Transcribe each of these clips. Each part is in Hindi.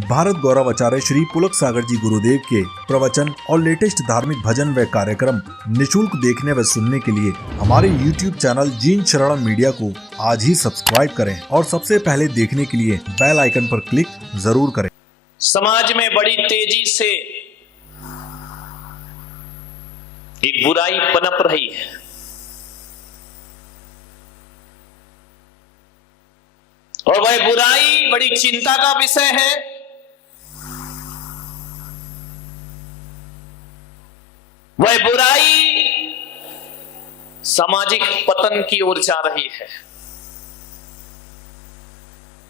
भारत गौरव आचार्य श्री पुलक सागर जी गुरुदेव के प्रवचन और लेटेस्ट धार्मिक भजन व कार्यक्रम निशुल्क देखने व सुनने के लिए हमारे YouTube चैनल जीन शरणम मीडिया को आज ही सब्सक्राइब करें और सबसे पहले देखने के लिए बेल आइकन पर क्लिक जरूर करें। समाज में बड़ी तेजी से एक बुराई पनप रही है। और वह बुराई बड़ी चिंता का विषय है। वह बुराई सामाजिक पतन की ओर जा रही है।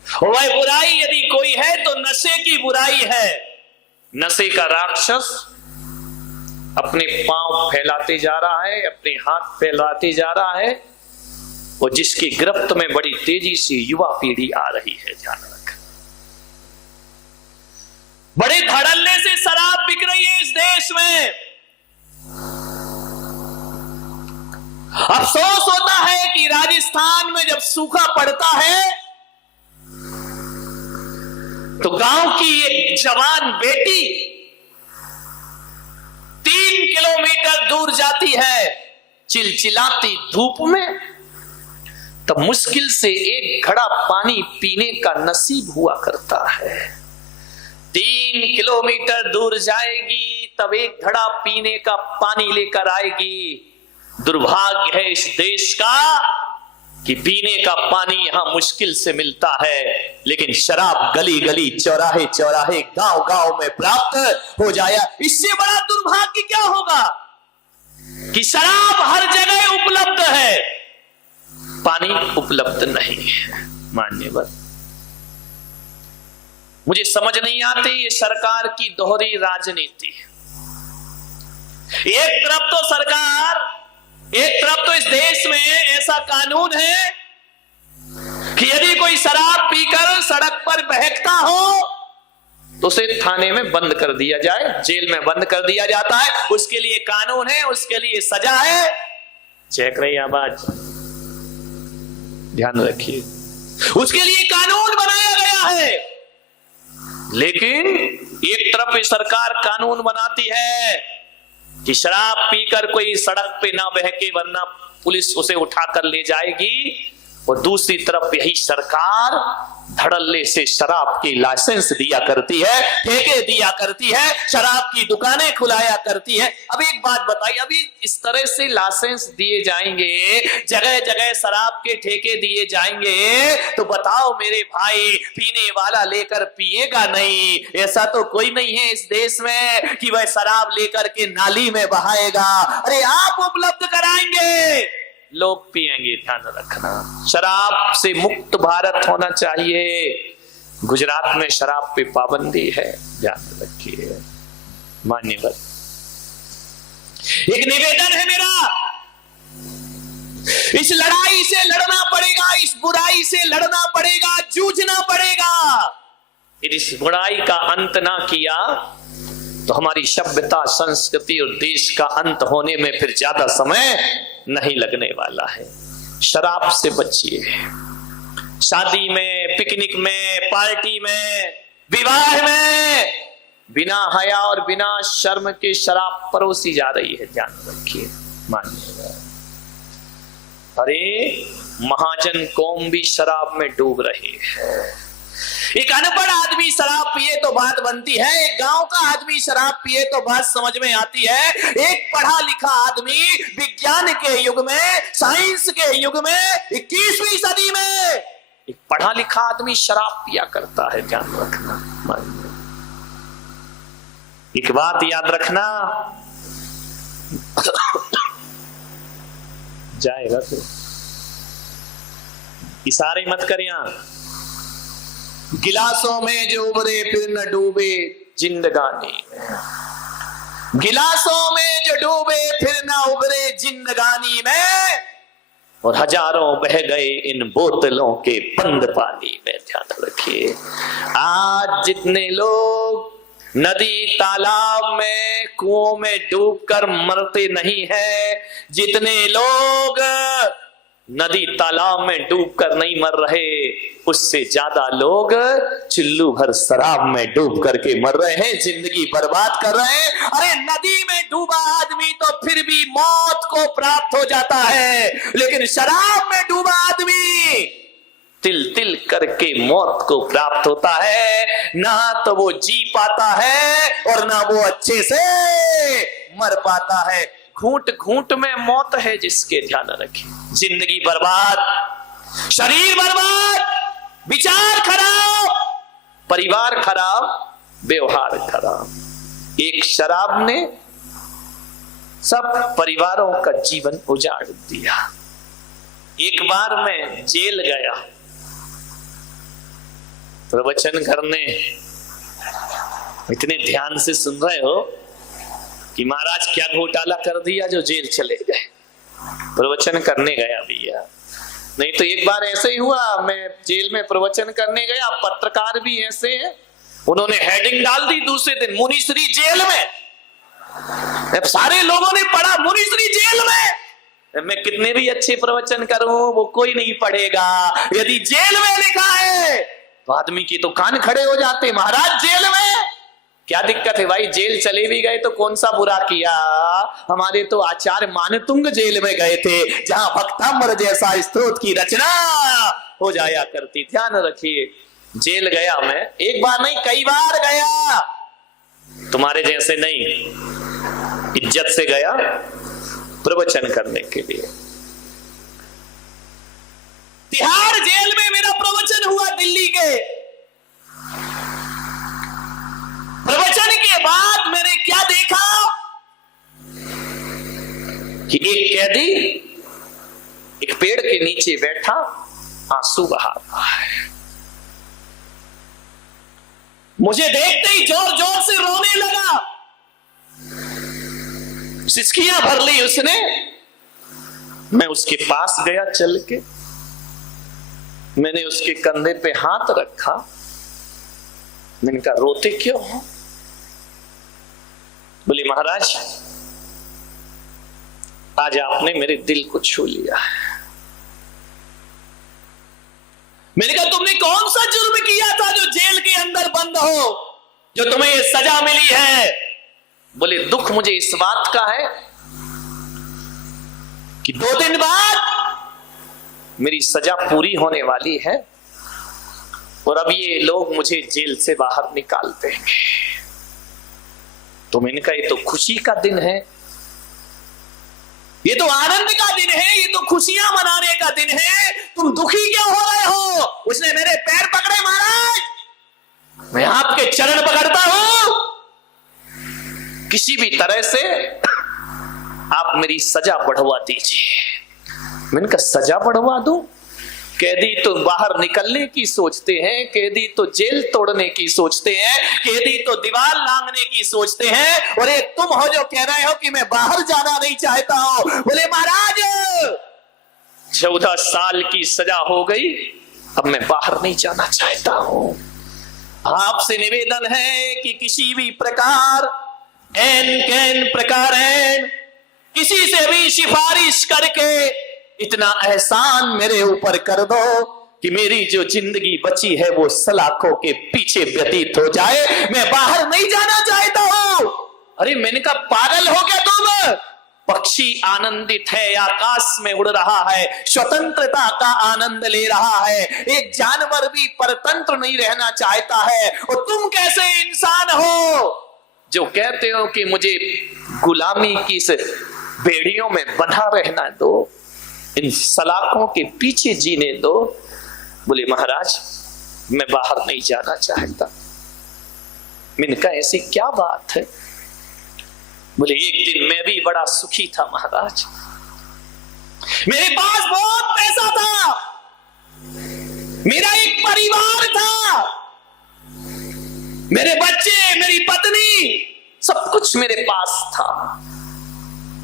और वह बुराई यदि कोई है तो नशे की बुराई है। नशे का राक्षस अपने पांव फैलाते जा रहा है, अपने हाथ फैलाते जा रहा है, और जिसकी गिरफ्त में बड़ी तेजी से युवा पीढ़ी आ रही है। ध्यान रख, बड़े धड़ल्ले से शराब बिक रही है इस देश में। अफसोस होता है कि राजस्थान में जब सूखा पड़ता है तो गांव की एक जवान बेटी 3 किलोमीटर दूर जाती है चिलचिलाती धूप में, तब मुश्किल से एक घड़ा पानी पीने का नसीब हुआ करता है। 3 किलोमीटर दूर जाएगी तब एक घड़ा पीने का पानी लेकर आएगी। दुर्भाग्य है इस देश का कि पीने का पानी यहां मुश्किल से मिलता है, लेकिन शराब गली गली चौराहे चौराहे गांव गांव में प्राप्त हो जाए। इससे बड़ा दुर्भाग्य क्या होगा कि शराब हर जगह उपलब्ध है, पानी उपलब्ध नहीं है। मान्यवर, मुझे समझ नहीं आती ये सरकार की दोहरी राजनीति। एक तरफ तो इस देश में ऐसा कानून है कि यदि कोई शराब पीकर सड़क पर बहकता हो तो उसे थाने में बंद कर दिया जाए, जेल में बंद कर दिया जाता है। उसके लिए कानून है, उसके लिए सजा है। चेक रही आवाज, ध्यान रखिए, उसके लिए कानून बनाया गया है। लेकिन एक तरफ ये सरकार कानून बनाती है कि शराब पीकर कोई सड़क पे ना बहके वरना पुलिस उसे उठाकर ले जाएगी, और दूसरी तरफ यही सरकार धड़ल्ले से शराब की लाइसेंस दिया करती है, ठेके दिया करती है, शराब की दुकानें खुलाया करती है। अब एक बात बताइए, अभी इस तरह से लाइसेंस दिए जाएंगे, जगह जगह शराब के ठेके दिए जाएंगे, तो बताओ मेरे भाई, पीने वाला लेकर पिएगा नहीं। ऐसा तो कोई नहीं है इस देश में कि वह शराब लेकर के नाली में बहाएगा। अरे आप उपलब्ध कराएंगे, लोग पिएंगे। ध्यान रखना, शराब से मुक्त भारत होना चाहिए। गुजरात में शराब पे पाबंदी है, ध्यान रखिए। मान्यवर, एक निवेदन है मेरा, इस लड़ाई से लड़ना पड़ेगा, इस बुराई से लड़ना पड़ेगा, जूझना पड़ेगा। यदि इस बुराई का अंत ना किया तो हमारी सभ्यता, संस्कृति और देश का अंत होने में फिर ज्यादा समय नहीं लगने वाला है। शराब से बचिए। शादी में, पिकनिक में, पार्टी में, विवाह में बिना हया और बिना शर्म के शराब परोसी जा रही है। ध्यान रखिए। मानिएगा, अरे महाजन कौम भी शराब में डूब रही है। एक अनपढ़ आदमी शराब पिए तो बात बनती है, एक गांव का आदमी शराब पिए तो बात समझ में आती है। एक पढ़ा लिखा आदमी विज्ञान के युग में, साइंस के युग में, 21वीं सदी में एक पढ़ा लिखा आदमी शराब पिया करता है। ध्यान रखना, एक बात याद रखना, जाएगा फिर इशारे मत कर। यहां गिलासों में जो उभरे फिर न डूबे जिंदगानी में, गिलासों में जो डूबे फिर न उभरे जिंदगानी में, और हजारों बह गए इन बोतलों के बंद पानी में। ध्यान रखिए, आज जितने लोग नदी, तालाब में, कुओं में डूबकर मरते नहीं है, जितने लोग नदी तालाब में डूब कर नहीं मर रहे, उससे ज्यादा लोग चुल्लू भर शराब में डूब करके मर रहे हैं, जिंदगी बर्बाद कर रहे हैं। अरे नदी में डूबा आदमी तो फिर भी मौत को प्राप्त हो जाता है, लेकिन शराब में डूबा आदमी तिल तिल करके मौत को प्राप्त होता है। ना तो वो जी पाता है और ना वो अच्छे से मर पाता है। घूंट घूंट में मौत है जिसके ध्यान रखें। जिंदगी बर्बाद, शरीर बर्बाद, विचार खराब, परिवार खराब, व्यवहार खराब। एक शराब ने सब परिवारों का जीवन उजाड़ दिया। एक बार मैं जेल गया प्रवचन करने, इतने ध्यान से सुन रहे हो कि महाराज क्या घोटाला कर दिया जो जेल चले गए। प्रवचन करने गया भैया, नहीं तो एक बार ऐसे ही हुआ, मैं जेल में प्रवचन करने गया, पत्रकार भी ऐसे हैं, उन्होंने हेडिंग डाल दी दूसरे दिन, मुनीश्री जेल में। अब सारे लोगों ने पढ़ा मुनीश्री जेल में। मैं कितने भी अच्छे प्रवचन करूं वो कोई नहीं पढ़ेगा। यदि जेल में लिखा है तो आदमी की तो कान खड़े हो जाते, महाराज जेल में क्या दिक्कत है भाई, जेल चले भी गए तो कौन सा बुरा किया। हमारे तो आचार्य मानतुंग जेल में गए थे, जहां भक्तामृत जैसा स्तोत्र की रचना हो जाया करती। ध्यान रखिए, जेल गया मैं, एक बार नहीं कई बार गया, तुम्हारे जैसे नहीं, इज्जत से गया प्रवचन करने के लिए। तिहाड़ जेल में मेरा प्रवचन हुआ दिल्ली के। प्रवचन के बाद मैंने क्या देखा कि एक कैदी एक पेड़ के नीचे बैठा आंसू बहा रहा है। मुझे देखते ही जोर जोर से रोने लगा, सिसकियां भर ली उसने। मैं उसके पास गया चल के, मैंने उसके कंधे पे हाथ रखा, मैंने कहा रोते क्यों हो? बोले महाराज आज आपने मेरे दिल को छू लिया है। मैंने कहा तुमने कौन सा जुर्म किया था जो जेल के अंदर बंद हो, जो तुम्हें ये सजा मिली है? बोले दुख मुझे इस बात का है कि 2 दिन बाद मेरी सजा पूरी होने वाली है और अब ये लोग मुझे जेल से बाहर निकाल देंगे। तो मैंने कहा ये तो खुशी का दिन है, ये तो आनंद का दिन है, ये तो खुशियां मनाने का दिन है, तुम दुखी क्यों हो रहे हो? उसने मेरे पैर पकड़े, महाराज मैं आपके चरण पकड़ता हूं, किसी भी तरह से आप मेरी सजा बढ़वा दीजिए। मैंने कहा सजा बढ़वा दूं? कैदी तो बाहर निकलने की सोचते हैं, कैदी तो जेल तोड़ने की सोचते हैं, कैदी तो दीवार लांघने की सोचते हैं, और ये तुम हो जो कह रहे हो कि मैं बाहर जाना नहीं चाहता हूं। बोले महाराज 14 साल की सजा हो गई, अब मैं बाहर नहीं जाना चाहता हूं। आपसे निवेदन है कि किसी भी प्रकार एन कैन प्रकार किसी से भी सिफारिश करके इतना एहसान मेरे ऊपर कर दो कि मेरी जो जिंदगी बची है वो सलाखों के पीछे व्यतीत हो जाए, मैं बाहर नहीं जाना चाहता हूं। अरे मैंने कहा पागल हो गया तुम? पक्षी आनंदित है, आकाश में उड़ रहा है, स्वतंत्रता का आनंद ले रहा है, एक जानवर भी परतंत्र नहीं रहना चाहता है, और तुम कैसे इंसान हो जो कहते हो कि मुझे गुलामी की इस बेड़ियों में बंधा रहना दो, इन सलाखों के पीछे जीने दो। बोले महाराज मैं बाहर नहीं जाना चाहता। मैंने कहा ऐसी क्या बात है? बोले एक दिन मैं भी बड़ा सुखी था महाराज, मेरे पास बहुत पैसा था, मेरा एक परिवार था, मेरे बच्चे, मेरी पत्नी, सब कुछ मेरे पास था।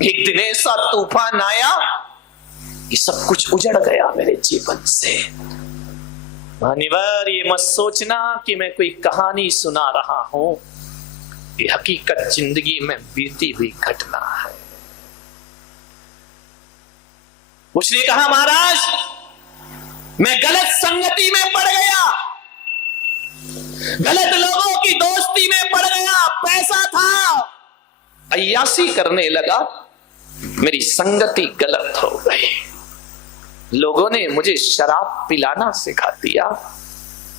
एक दिन ऐसा तूफान आया, ये सब कुछ उजड़ गया मेरे जीवन से। मान्यवर ये मत सोचना कि मैं कोई कहानी सुना रहा हूं, ये हकीकत जिंदगी में बीती हुई घटना है। उसने कहा महाराज मैं गलत संगति में पड़ गया, गलत लोगों की दोस्ती में पड़ गया, पैसा था, अय्यासी करने लगा, मेरी संगति गलत हो गई, लोगों ने मुझे शराब पिलाना सिखा दिया,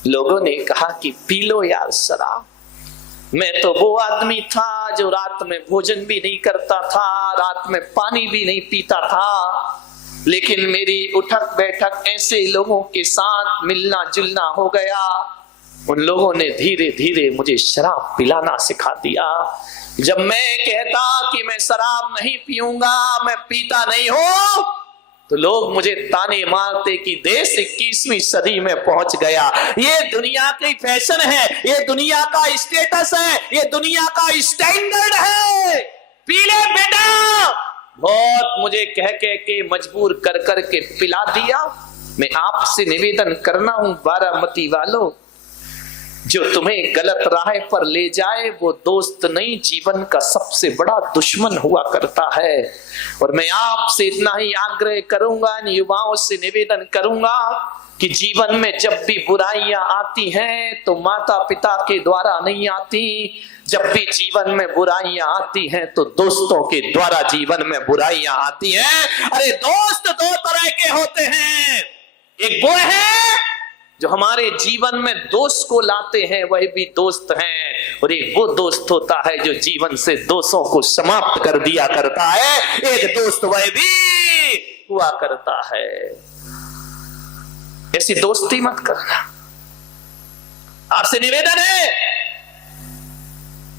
लोगों ने कहा कि पी लो यार शराब। मैं तो वो आदमी था जो रात में भोजन भी नहीं करता था, रात में पानी भी नहीं पीता था, लेकिन मेरी उठक बैठक ऐसे लोगों के साथ मिलना जुलना हो गया, उन लोगों ने धीरे धीरे मुझे शराब पिलाना सिखा दिया। जब मैं कहता कि मैं शराब नहीं पीऊंगा, मैं पीता नहीं हूं, तो लोग मुझे ताने मारते कि देश 21वीं सदी में पहुंच गया, ये दुनिया की फैशन है, ये दुनिया का स्टेटस है, ये दुनिया का स्टैंडर्ड है, पी ले बेटा। बहुत मुझे कह के मजबूर कर कर के पिला दिया। मैं आपसे निवेदन करना हूं बारामती वालों, जो तुम्हें गलत राह पर ले जाए वो दोस्त नहीं, जीवन का सबसे बड़ा दुश्मन हुआ करता है। और मैं आपसे इतना ही आग्रह करूंगा, इन युवाओं से निवेदन करूंगा कि जीवन में जब भी बुराइयां आती हैं तो माता पिता के द्वारा नहीं आती, जब भी जीवन में बुराइयां आती हैं तो दोस्तों के द्वारा जीवन में बुराइयां आती हैं। अरे दोस्त दो तरह के होते हैं, एक वो है जो हमारे जीवन में दोस्त को लाते हैं, वह भी दोस्त हैं, और एक वो दोस्त होता है जो जीवन से दोषों को समाप्त कर दिया करता है, एक दोस्त वह भी हुआ करता है। ऐसी दोस्ती मत करना। आपसे निवेदन है,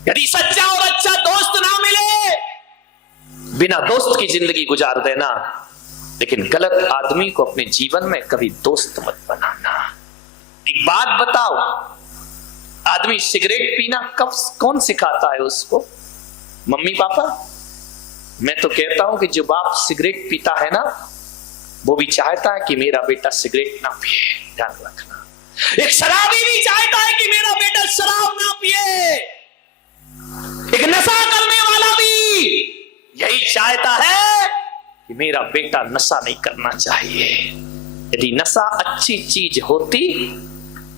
यदि सच्चा और अच्छा दोस्त ना मिले, बिना दोस्त की जिंदगी गुजार देना, लेकिन गलत आदमी को अपने जीवन में कभी दोस्त मत बनाना। एक बात बताओ, आदमी सिगरेट पीना कब कौन सिखाता है उसको? Mummy papa? मैं तो कहता हूं कि जो बाप सिगरेट पीता है ना, वो भी चाहता है कि मेरा बेटा सिगरेट ना पिए। ध्यान रखना, एक शराबी भी चाहता है कि मेरा बेटा शराब ना पिए, एक नशा करने वाला भी यही चाहता है कि मेरा बेटा नशा नहीं करना चाहिए। यदि नशा अच्छी चीज होती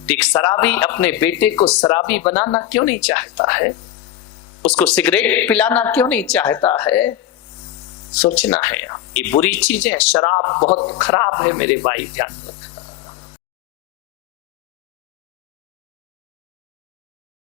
तो एक शराबी अपने बेटे को शराबी बनाना क्यों नहीं चाहता है? उसको सिगरेट पिलाना क्यों नहीं चाहता है? सोचना है। ये बुरी चीजें, शराब बहुत खराब है मेरे भाई, ध्यान रखना।